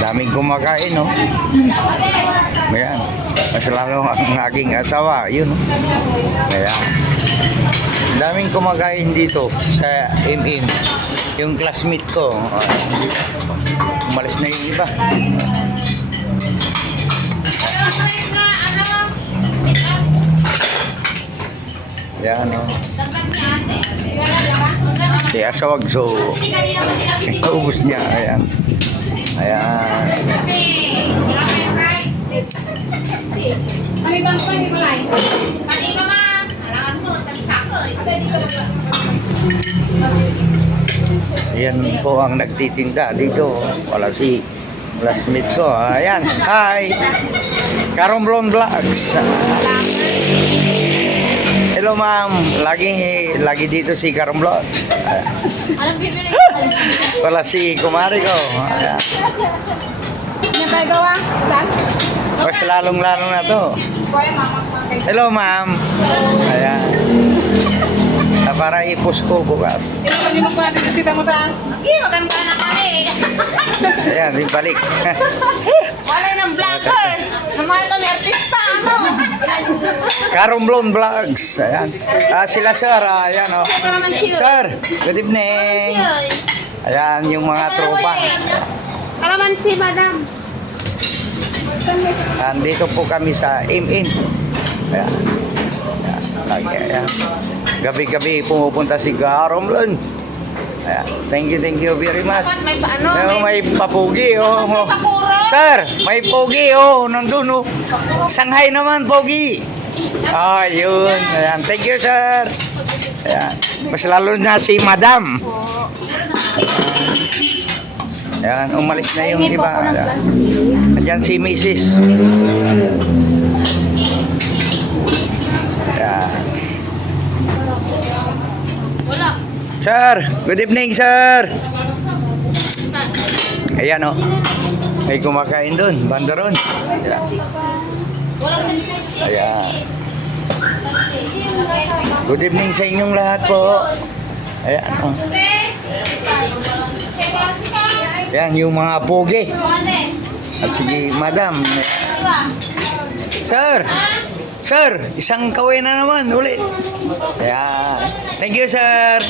Daming kumakain, no? Ayan. Mas lalo ang aking asawa, yun. Ayan. Daming kumakain dito sa MM. Yung classmate ko. Umalis na yung iba. Ayan, no? Si asawag, so naubos niya. Ayan. Ayan. Ayan po ang nagtitinda dito. Wala si classmate ko. Ayan. Hi. Karomblon Vlogs. Hello ma'am. Lagi dito si Karomblon. Wala si kumari ko. Ayan. Mas lalong-lalo na to. Hello ma'am. Ayan. Para ipos ko bukas. Hindi mo pa natin sisita mo taan. Okay, maganda na kami. Ayan, ibalik. Wala ng vloggers. Naman kami artista, ano? Karomblon Vlogs. Ayan. Sila sir. Ayan, oh. Sir, good evening. Ayan, yung mga tropa. Kalamansi, madam. Andito po kami sa MM. Ayan. Ayan. Ayan. Gabi-gabi pumupunta si Karomblon. Ayan. Thank you very much. May paano? May papugi, oh. Pakuro. Sir, may pogi, oh. Nandun, oh. Shanghai naman, pogi. Yun. Ayan. Thank you, sir. Ayan. Mas lalo na si madam. Ayan. Umalis na yung iba. Ayan si Mrs. Ayan. Sir, good evening, sir. Ayan, oh. May kumakain doon, bandaron. Ayan. Ayan. Good evening sa inyong lahat po. Ayan, oh. Ayan, yung mga pogi. At sige, madam. Sir! Sir, isang kaway na naman ulit. Ayan. Thank you, sir.